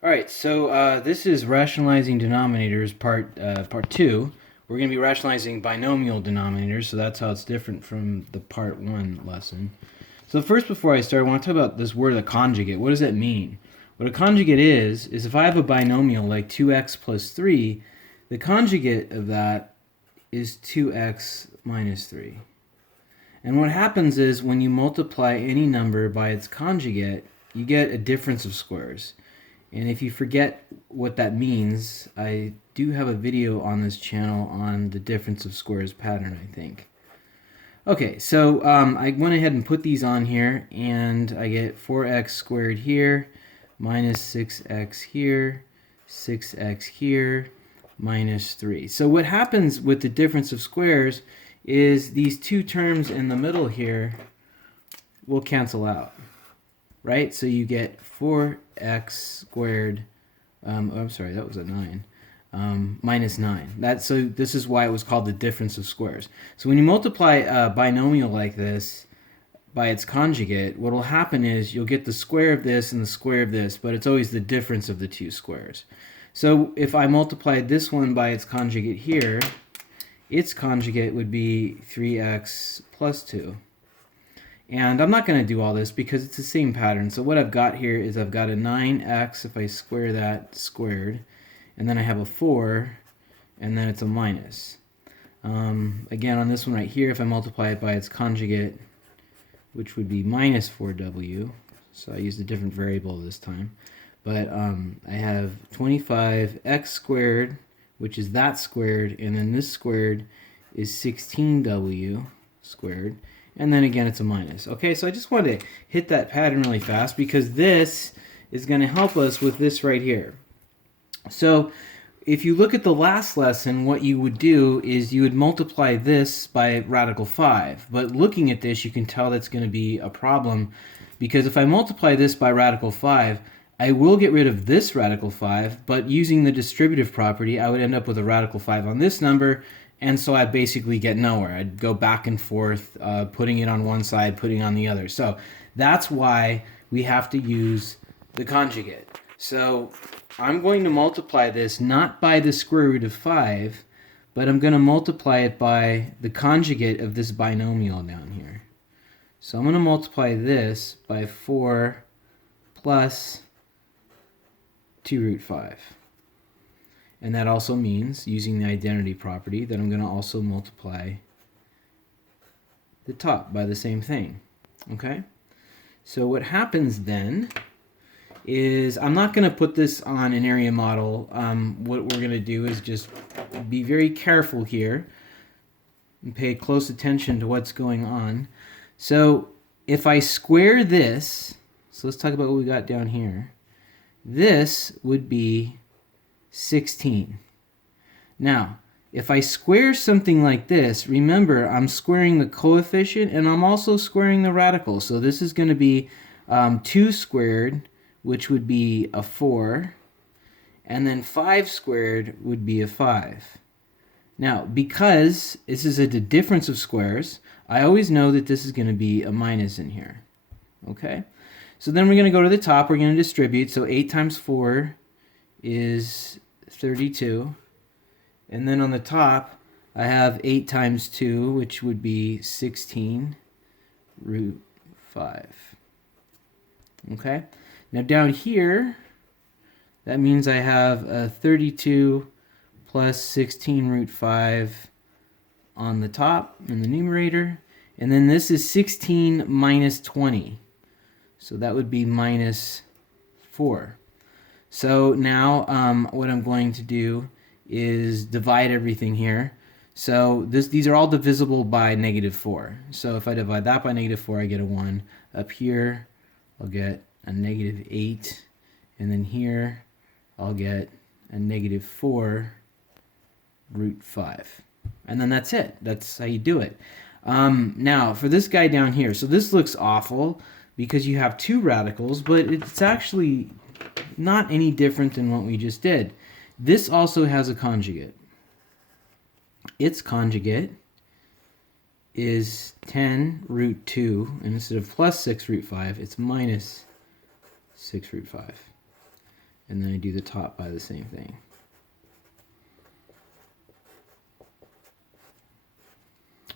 All right, so this is rationalizing denominators part 2. We're going to be rationalizing binomial denominators, so that's how it's different from the part 1 lesson. So first, before I start, I want to talk about this word, a conjugate. What does that mean? What a conjugate is if I have a binomial like 2x plus 3, the conjugate of that is 2x minus 3. And what happens is when you multiply any number by its conjugate, you get a difference of squares. And if you forget what that means, I do have a video on this channel on the difference of squares pattern, I think. Okay, so I went ahead and put these on here, and I get 4x squared here, minus 6x here, 6x here, minus 3. So what happens with the difference of squares is these two terms in the middle here will cancel out, right? So you get 4x squared, I'm sorry, that was a 9, minus 9. So this is why it was called the difference of squares. So when you multiply a binomial like this by its conjugate, what will happen is you'll get the square of this and the square of this, but it's always the difference of the two squares. So if I multiplied this one by its conjugate here, its conjugate would be 3x plus 2. And I'm not going to do all this because it's the same pattern. So what I've got here is I've got a 9x if I square that squared, and then I have a 4, and then it's a minus. Again, on this one right here, if I multiply it by its conjugate, which would be minus 4w, so I used a different variable this time, but I have 25x squared, which is that squared, and then this squared is 16w squared. And then again, it's a minus. Okay, so I just wanted to hit that pattern really fast because this is going to help us with this right here. So if you look at the last lesson, what you would do is you would multiply this by radical 5. But looking at this, you can tell that's going to be a problem because if I multiply this by radical 5, I will get rid of this radical 5, but using the distributive property, I would end up with a radical 5 on this number, and so I basically get nowhere. I'd go back and forth, putting it on one side, putting it on the other. So that's why we have to use the conjugate. So I'm going to multiply this not by the square root of 5, but I'm going to multiply it by the conjugate of this binomial down here. So I'm going to multiply this by 4 plus 2 root 5. And that also means, using the identity property, that I'm going to also multiply the top by the same thing. Okay? So what happens then is, I'm not going to put this on an area model. What we're going to do is just be very careful here and pay close attention to what's going on. So if I square this, so let's talk about what we got down here. This would be 16. Now, if I square something like this, remember I'm squaring the coefficient and I'm also squaring the radical. So this is going to be 2 squared, which would be a 4, and then 5 squared would be a 5. Now, because this is a difference of squares, I always know that this is going to be a minus in here. Okay? So then we're going to go to the top, we're going to distribute, so 8 times 4 is 32, and then on the top I have 8 times 2, which would be 16 root 5. Okay, now down here that means I have a 32 plus 16 root 5 on the top in the numerator, and then this is 16 minus 20, so that would be minus 4. So now what I'm going to do is divide everything here. So these are all divisible by negative 4. So if I divide that by negative 4, I get a 1. Up here, I'll get a negative 8. And then here, I'll get a negative 4 root 5. And then that's it. That's how you do it. Now, for this guy down here, so this looks awful because you have two radicals, but it's actually not any different than what we just did. This also has a conjugate. Its conjugate is 10 root 2, and instead of plus 6 root 5, it's minus 6 root 5. and then I do the top by the same thing.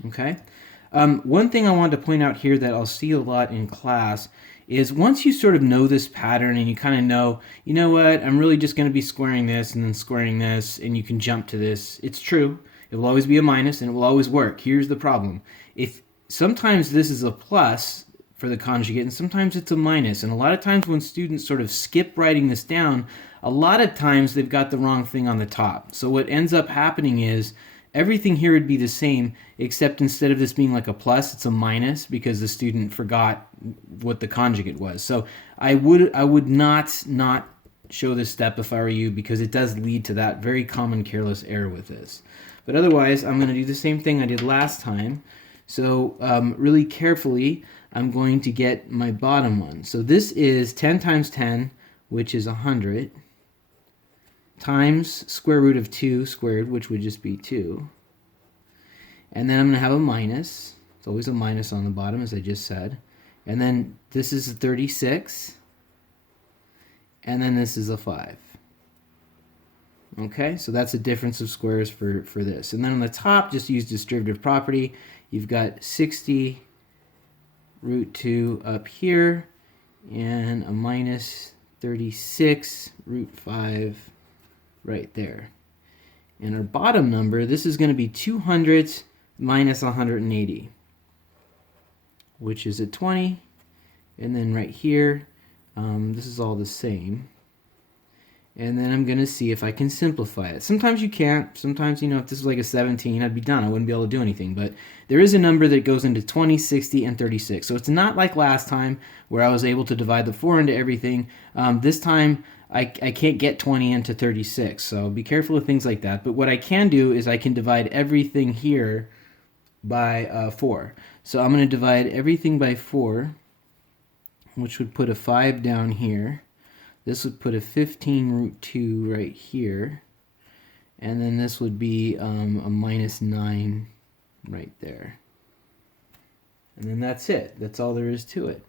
Okay. One thing I wanted to point out here that I'll see a lot in class is once you sort of know this pattern and you kind of know, you know what, I'm really just going to be squaring this and then squaring this, and you can jump to this. It's true. It will always be a minus and it will always work. Here's the problem. If sometimes this is a plus for the conjugate and sometimes it's a minus, and a lot of times when students sort of skip writing this down, a lot of times they've got the wrong thing on the top. So what ends up happening is everything here would be the same, except instead of this being like a plus, it's a minus because the student forgot what the conjugate was. So I would not show this step if I were you, because it does lead to that very common careless error with this. But otherwise, I'm going to do the same thing I did last time. So really carefully, I'm going to get my bottom one. So this is 10 times 10, which is 100. Times square root of 2 squared, which would just be 2. And then I'm going to have a minus. It's always a minus on the bottom, as I just said. And then this is a 36. And then this is a 5. Okay, so that's a difference of squares for this. And then on the top, just use distributive property. You've got 60 root 2 up here, and a minus 36 root 5 right there. And our bottom number, this is going to be 200 minus 180, which is a 20. And then right here, this is all the same. And then I'm going to see if I can simplify it. Sometimes you can't. Sometimes, if this was like a 17, I'd be done. I wouldn't be able to do anything. But there is a number that goes into 20, 60, and 36. So it's not like last time where I was able to divide the 4 into everything. This time, I can't get 20 into 36. So be careful of things like that. But what I can do is I can divide everything here by 4. So I'm going to divide everything by 4, which would put a 5 down here. This would put a 15 root 2 right here. And then this would be a minus 9 right there. And then that's it. That's all there is to it.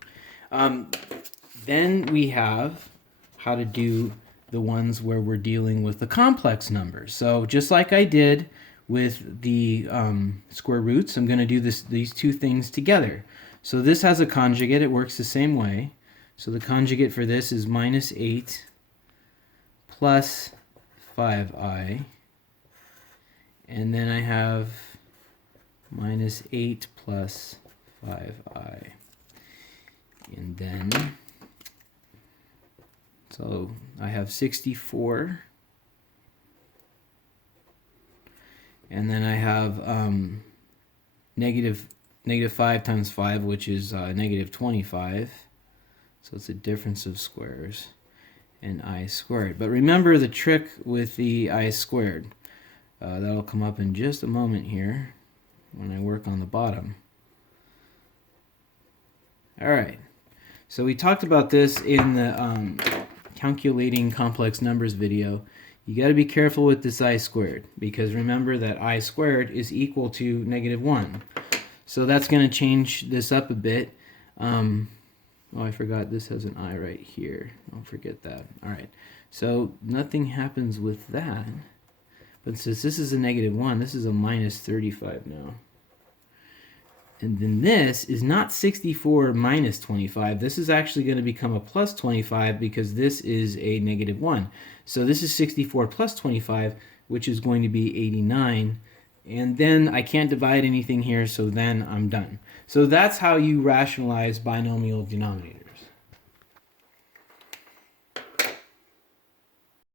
Then we have how to do the ones where we're dealing with the complex numbers. So just like I did with the square roots, I'm going to do these two things together. So this has a conjugate. It works the same way. So the conjugate for this is minus 8 plus 5i. And then I have minus 8 plus 5i. And then, so I have 64. And then I have negative 5 times 5, which is negative 25. So it's a difference of squares, and I squared. But remember the trick with the I squared. That'll come up in just a moment here when I work on the bottom. All right. So we talked about this in the calculating complex numbers video. You got to be careful with this I squared, because remember that I squared is equal to negative 1. So that's going to change this up a bit. Oh, I forgot this has an I right here. Don't forget that. All right. So nothing happens with that. But since this is a negative 1, this is a minus 35 now. And then this is not 64 minus 25. This is actually going to become a plus 25 because this is a negative 1. So this is 64 plus 25, which is going to be 89. And then I can't divide anything here, so then I'm done. So that's how you rationalize binomial denominators.